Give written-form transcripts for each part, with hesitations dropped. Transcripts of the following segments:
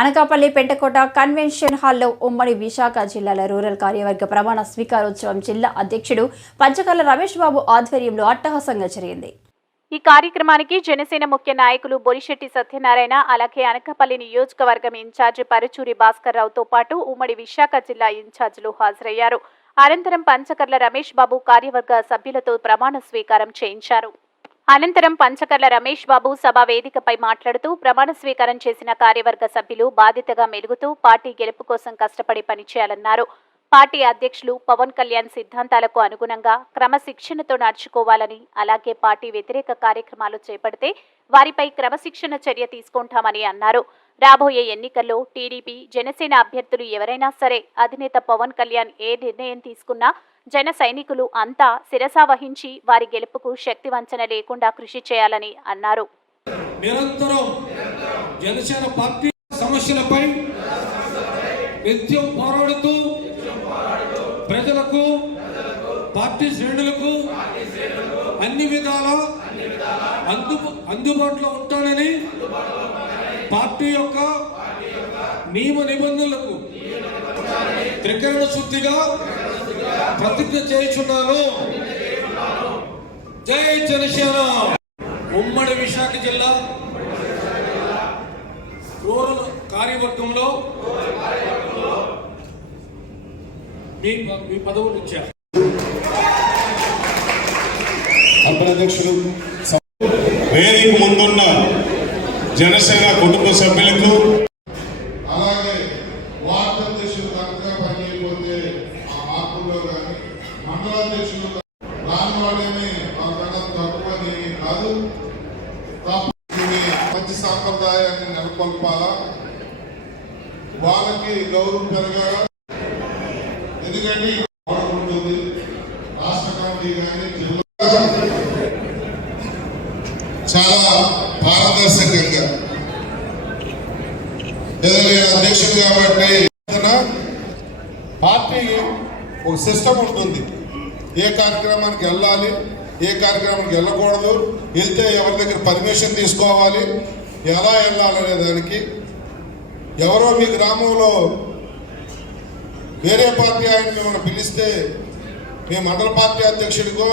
Anakapalli Pentakota convention హాల్లో ఉమ్మడి విశాఖ జిల్లాల రూరల్ కార్యవర్గ ప్రమాణ స్వీకారోత్సవం జిల్లా అధ్యక్షుడు పంచకర్ల రమేష్ బాబు ఆధ్వర్యంలో అట్టహాసంగా జరిగింది. ఈ కార్యక్రమానికి జనసేన ముఖ్య నాయకులు బొలిశెట్టి సత్యనారాయణ, అలాగే అనకాపల్లి నియోజకవర్గం ఇన్ఛార్జి పరుచూరి భాస్కర్ రావుతో పాటు ఉమ్మడి విశాఖ జిల్లా ఇన్ఛార్జీలు హాజరయ్యారు. అనంతరం పంచకర్ల రమేష్ బాబు కార్యవర్గ సభ్యులతో ప్రమాణ స్వీకారం చేయించారు. అనంతరం పంచకర్ల రమేష్ బాబు సభా వేదికపై మాట్లాడుతూ ప్రమాణ స్వీకారం చేసిన కార్యవర్గ సభ్యులు బాధ్యతగా మెలుగుతూ పార్టీ గెలుపు కోసం కష్టపడి పనిచేయాలన్నారు. పార్టీ అధ్యక్షులు పవన్ కళ్యాణ్ సిద్ధాంతాలకు అనుగుణంగా క్రమశిక్షణతో నడుచుకోవాలని, అలాగే పార్టీ వ్యతిరేక కార్యక్రమాలు చేపడితే వారిపై క్రమశిక్షణ చర్య తీసుకుంటామని అన్నారు. రాబోయే ఎన్నికల్లో టీడీపీ, జనసేన అభ్యర్థులు ఎవరైనా సరే అధినేత పవన్ కళ్యాణ్ ఏ నిర్ణయం తీసుకున్నా జన సైనికులు అంతా శిరసా వహించి వారి గెలుపుకు శక్తి వంచన లేకుండా కృషి చేయాలని అన్నారు. నిరంతరం జనసేన పార్టీ సమస్యలపై నిత్యం పోరాడుతూ ప్రజలకు, పార్టీ శ్రేణులకు అన్ని విధాల అందుబాటులో ఉంటానని పార్టీ యొక్క నియమ నిబంధనలకు త్రికరణ శుద్ధిగా ప్రతిజ్ఞ చేయుచున్నాను. జై జనసేన. ఉమ్మడి విశాఖ జిల్లా రూరల్ కార్యవర్గంలో మీ పదవులు ఇచ్చారు. అధ్యక్షులు, వేదిక ముందున్న జనసేన కుటుంబ సభ్యులకు, అలాగే వార్డు అధ్యక్షులు కరెక్ట్గా పనిచేయకపోతే ఆ మార్పుల్లో కానీ మండలాధ్యక్షులు రాని వాళ్ళేమి వాళ్ళకన్నా తక్కువని కాదు, మంచి సాంప్రదాయాన్ని నెలకొల్పాలా, వాళ్ళకి గౌరవం పెరగాల. ఎందుకంటే ఉంటుంది రాష్ట్ర కమిటీ కానీ జిల్లా చాలా పారదర్శకంగా అధ్యక్షుడు కాబట్టి పార్టీ ఒక సిస్టమ్ ఉంటుంది. ఏ కార్యక్రమానికి వెళ్ళాలి, ఏ కార్యక్రమానికి వెళ్ళకూడదు, వెళ్తే ఎవరి దగ్గర పర్మిషన్ తీసుకోవాలి, ఎలా వెళ్ళాలనే దానికి ఎవరో మీ గ్రామంలో వేరే పార్టీ ఆయన మిమ్మల్ని పిలిస్తే మీ మండల పార్టీ అధ్యక్షుడికో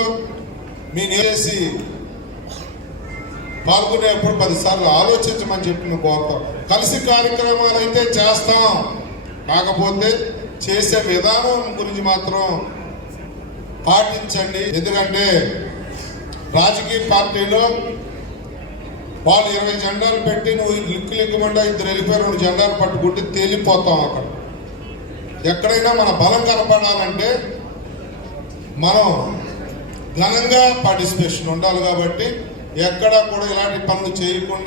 మీ చేసి పాల్గొనేప్పుడు 10 సార్లు ఆలోచించమని చెప్పి మేము కోరుతాం. కలిసి కార్యక్రమాలు అయితే చేస్తాం, కాకపోతే చేసే విధానం గురించి మాత్రం పాటించండి. ఎందుకంటే రాజకీయ పార్టీలో వాళ్ళు 20 జెండాలు పెట్టి నువ్వు లిక్కులిక్కమంటే 2 వెళ్ళిపోయి 2 జెండాలు పట్టుకుంటే తేలిపోతాం. అక్కడ ఎక్కడైనా మన బలం కనపడాలంటే మనం ఘనంగా పార్టిసిపేషన్ ఉండాలి. కాబట్టి ఎక్కడా కూడా ఇలాంటి పనులు చేయకుండా